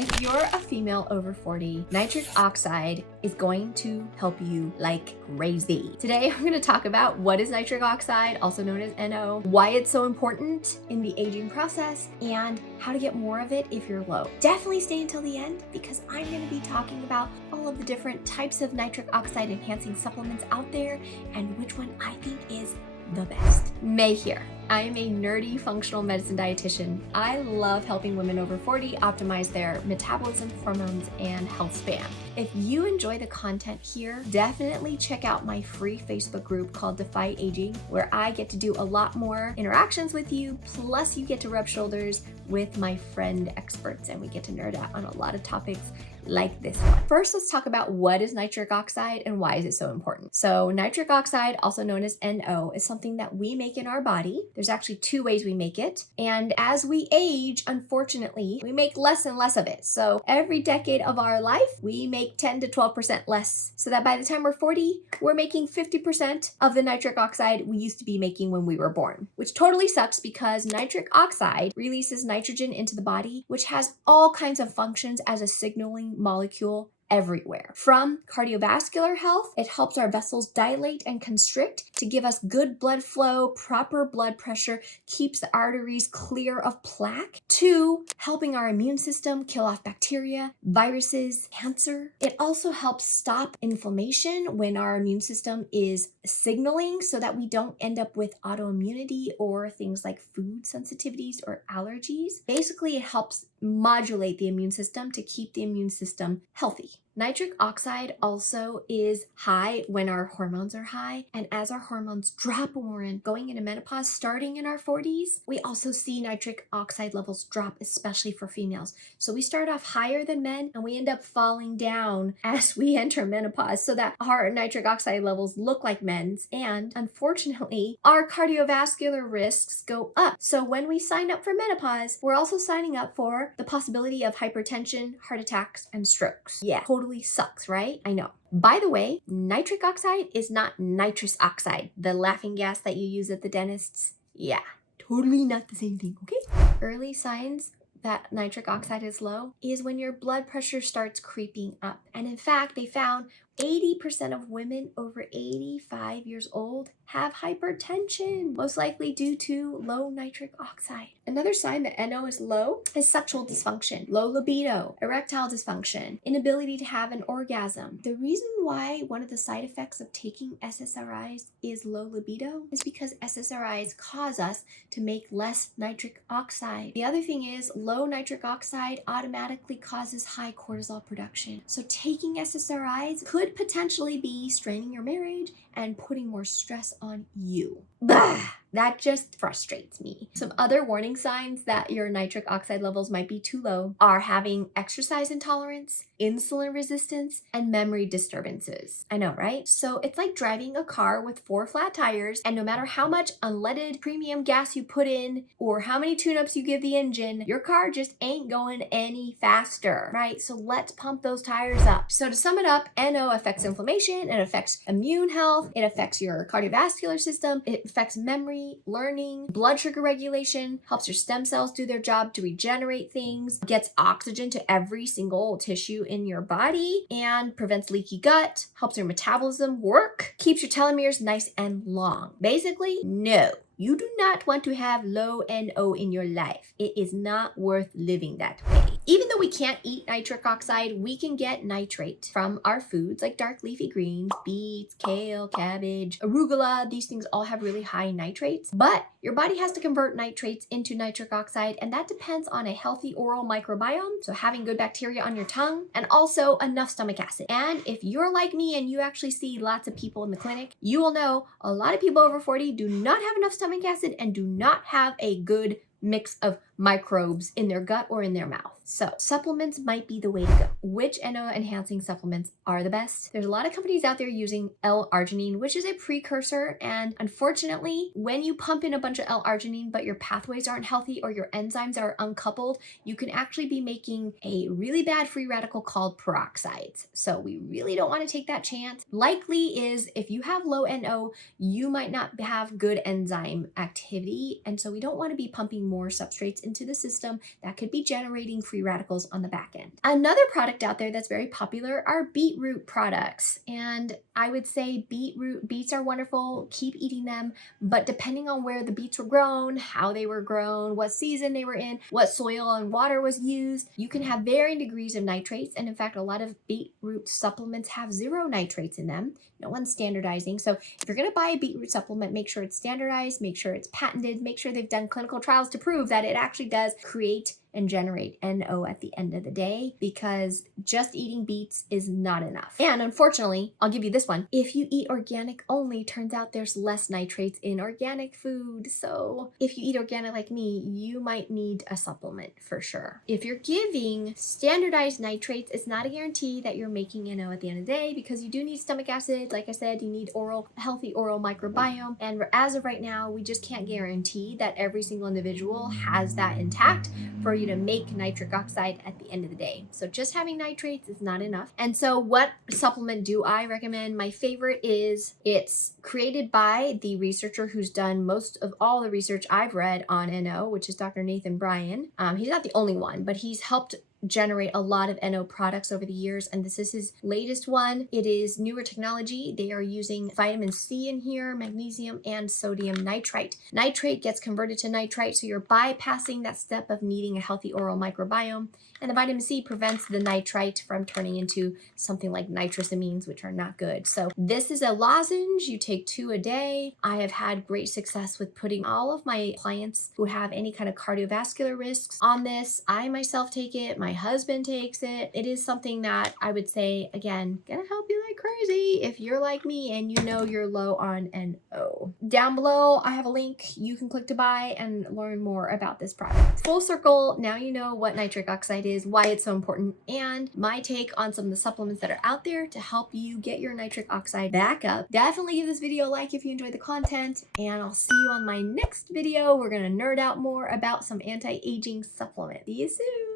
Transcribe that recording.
If you're a female over 40, nitric oxide is going to help you like crazy. Today, I'm going to talk about what is nitric oxide, also known as NO, why it's so important in the aging process, and how to get more of it if you're low. Definitely stay until the end because I'm going to be talking about all of the different types of nitric oxide enhancing supplements out there and which one I think is the best. May here. I am a nerdy functional medicine dietitian. I love helping women over 40 optimize their metabolism, hormones, and health span. If you enjoy the content here, definitely check out my free Facebook group called Defy Aging, where I get to do a lot more interactions with you, plus you get to rub shoulders with my friend experts, and we get to nerd out on a lot of topics like this one. First, let's talk about what is nitric oxide and why is it so important. So nitric oxide, also known as NO, is something that we make in our body. There's actually two ways we make it. And as we age, unfortunately, we make less and less of it. So every decade of our life, we make 10 to 12% less. So that by the time we're 40, we're making 50% of the nitric oxide we used to be making when we were born, which totally sucks because nitric oxide releases nitrogen into the body, which has all kinds of functions as a signaling molecule everywhere. From cardiovascular health, it helps our vessels dilate and constrict to give us good blood flow, proper blood pressure, keeps the arteries clear of plaque, to helping our immune system kill off bacteria, viruses, cancer. It also helps stop inflammation when our immune system is signaling so that we don't end up with autoimmunity or things like food sensitivities or allergies. Basically, it helps modulate the immune system to keep the immune system healthy. Nitric oxide also is high when our hormones are high, and as our hormones drop when we're going into menopause starting in our 40s, we also see nitric oxide levels drop, especially for females. So we start off higher than men and we end up falling down as we enter menopause so that our nitric oxide levels look like men's, and unfortunately our cardiovascular risks go up. So when we sign up for menopause, we're also signing up for the possibility of hypertension, heart attacks, and strokes. Yeah, totally sucks, right? I know. By the way, nitric oxide is not nitrous oxide, the laughing gas that you use at the dentist's. Yeah, totally not the same thing, okay? Early signs that nitric oxide is low is when your blood pressure starts creeping up. And in fact, they found 80% of women over 85 years old have hypertension, most likely due to low nitric oxide. Another sign that NO is low is sexual dysfunction, low libido, erectile dysfunction, inability to have an orgasm. The reason why one of the side effects of taking SSRIs is low libido is because SSRIs cause us to make less nitric oxide. The other thing is low nitric oxide automatically causes high cortisol production. So taking SSRIs could potentially be straining your marriage and putting more stress on you. Bah! That just frustrates me. Some other warning signs that your nitric oxide levels might be too low are having exercise intolerance, insulin resistance, and memory disturbances. I know, right? So it's like driving a car with 4 flat tires, and no matter how much unleaded premium gas you put in or how many tune-ups you give the engine, your car just ain't going any faster, right? So let's pump those tires up. So to sum it up, NO affects inflammation, it affects immune health, it affects your cardiovascular system, it affects memory, learning, blood sugar regulation, helps your stem cells do their job to regenerate things, gets oxygen to every single tissue in your body, and prevents leaky gut, helps your metabolism work, keeps your telomeres nice and long. Basically, no. You do not want to have low NO in your life. It is not worth living that way. Even though we can't eat nitric oxide, we can get nitrate from our foods like dark leafy greens, beets, kale, cabbage, arugula. These things all have really high nitrates, but your body has to convert nitrates into nitric oxide, and that depends on a healthy oral microbiome, so having good bacteria on your tongue, and also enough stomach acid. And if you're like me and you actually see lots of people in the clinic, you will know a lot of people over 40 do not have enough stomach acid and do not have a good mix of microbes in their gut or in their mouth. So supplements might be the way to go. Which NO enhancing supplements are the best? There's a lot of companies out there using L-arginine, which is a precursor. And unfortunately, when you pump in a bunch of L-arginine, but your pathways aren't healthy or your enzymes are uncoupled, you can actually be making a really bad free radical called peroxides. So we really don't want to take that chance. Likely is if you have low NO, you might not have good enzyme activity. And so we don't want to be pumping more substrates into the system that could be generating free radicals on the back end. Another product out there that's very popular are beetroot products. And I would say beets are wonderful. Keep eating them. But depending on where the beets were grown, how they were grown, what season they were in, what soil and water was used, you can have varying degrees of nitrates. And in fact, a lot of beetroot supplements have 0 nitrates in them. No one's standardizing. So if you're going to buy a beetroot supplement, make sure it's standardized, make sure it's patented, make sure they've done clinical trials to prove that it actually does create and generate NO at the end of the day, because just eating beets is not enough. And unfortunately, I'll give you this one. If you eat organic only, turns out there's less nitrates in organic food. So if you eat organic like me, you might need a supplement for sure. If you're giving standardized nitrates, it's not a guarantee that you're making NO at the end of the day, because you do need stomach acid. Like I said, you need healthy oral microbiome. And as of right now, we just can't guarantee that every single individual has that intact for you to make nitric oxide at the end of the day. So just having nitrates is not enough. And so what supplement do I recommend? My favorite is, it's created by the researcher who's done most of all the research I've read on NO, which is Dr. Nathan Bryan. He's not the only one, but he's helped generate a lot of NO products over the years, and this is his latest one. It is newer technology. They are using vitamin C in here, magnesium, and sodium nitrite. Nitrate gets converted to nitrite, so you're bypassing that step of needing a healthy oral microbiome, and the vitamin C prevents the nitrite from turning into something like nitrosamines, which are not good. So this is a lozenge. You take 2 a day. I have had great success with putting all of my clients who have any kind of cardiovascular risks on this. I myself take it. My husband takes it. It is something that I would say, again, gonna help you like crazy if you're like me and you know you're low on NO. Down below, I have a link you can click to buy and learn more about this product. Full circle, now you know what nitric oxide is, why it's so important, and my take on some of the supplements that are out there to help you get your nitric oxide back up. Definitely give this video a like if you enjoyed the content, and I'll see you on my next video. We're gonna nerd out more about some anti-aging supplements. See you soon.